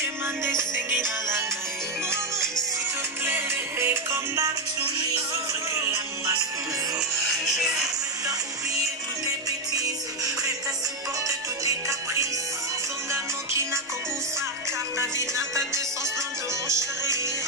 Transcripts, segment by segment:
demandé singing à la live. S'il te plaît, come back to me. Sauf que l'amour a son défaut. Je vais maintenant oublier toutes tes bêtises. Prête à supporter tous tes caprices. Son amour qui n'a qu'au bout car ta vie n'a pas de sens loin de mon chéri.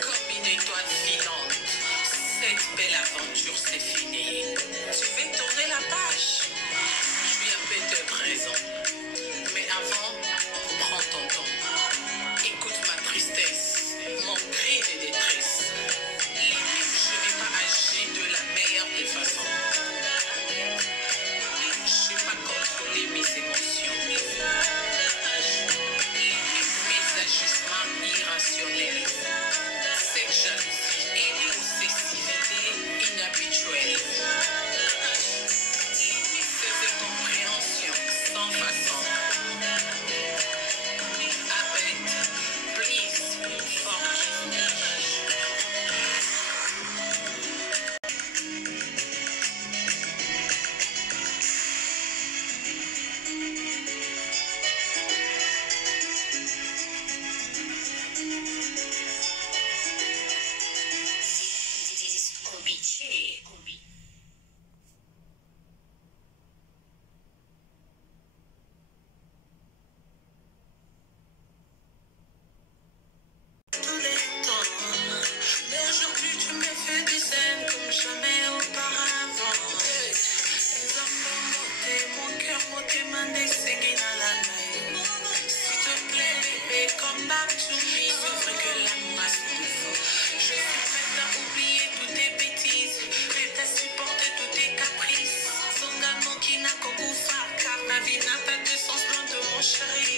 Comme une étoile filante, cette belle aventure c'est fini. Tu veux tourner la page? Je suis un peu de présent. Mais avant, prends ton temps. Écoute ma tristesse, mon cri de détresse. Je n'ai pas agi de la meilleure des façons. Je n'ai pas contrôlé mes émotions. Mes agissements irrationnels. Cette jalousie et possessivité inhabituelle. Ces incompréhensions sans façon. Please forgive me. Come back to me, c'est vrai que l'amour me faut. Je suis prête à oublier toutes tes bêtises, prête à supporter tous tes caprices. Son amour qui n'a qu'au goût phare, car ma vie n'a pas de sens loin de mon chéri.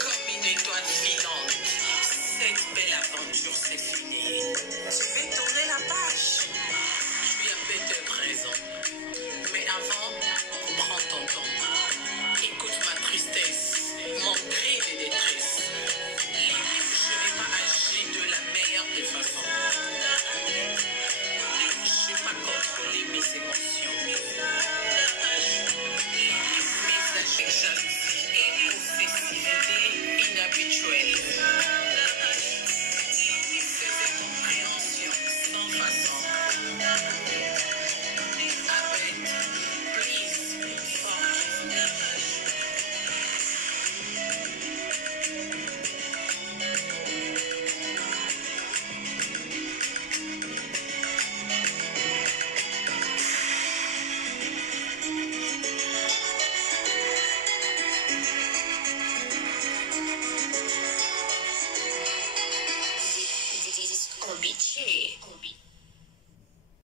Comme une étoile filante, cette belle aventure c'est fini. Tu veux tourner la page? Je suis un peu de présent. Mais avant, prends ton temps. Écoute ma tristesse, mon cri de détresse. Je n'ai pas agi de la meilleure des façons. Je n'ai pas contrôlé mes émotions. Mes jalousie et possessivité inhabituelle. Ces incompréhensions sans façon. Please forgive me. This is Kobe.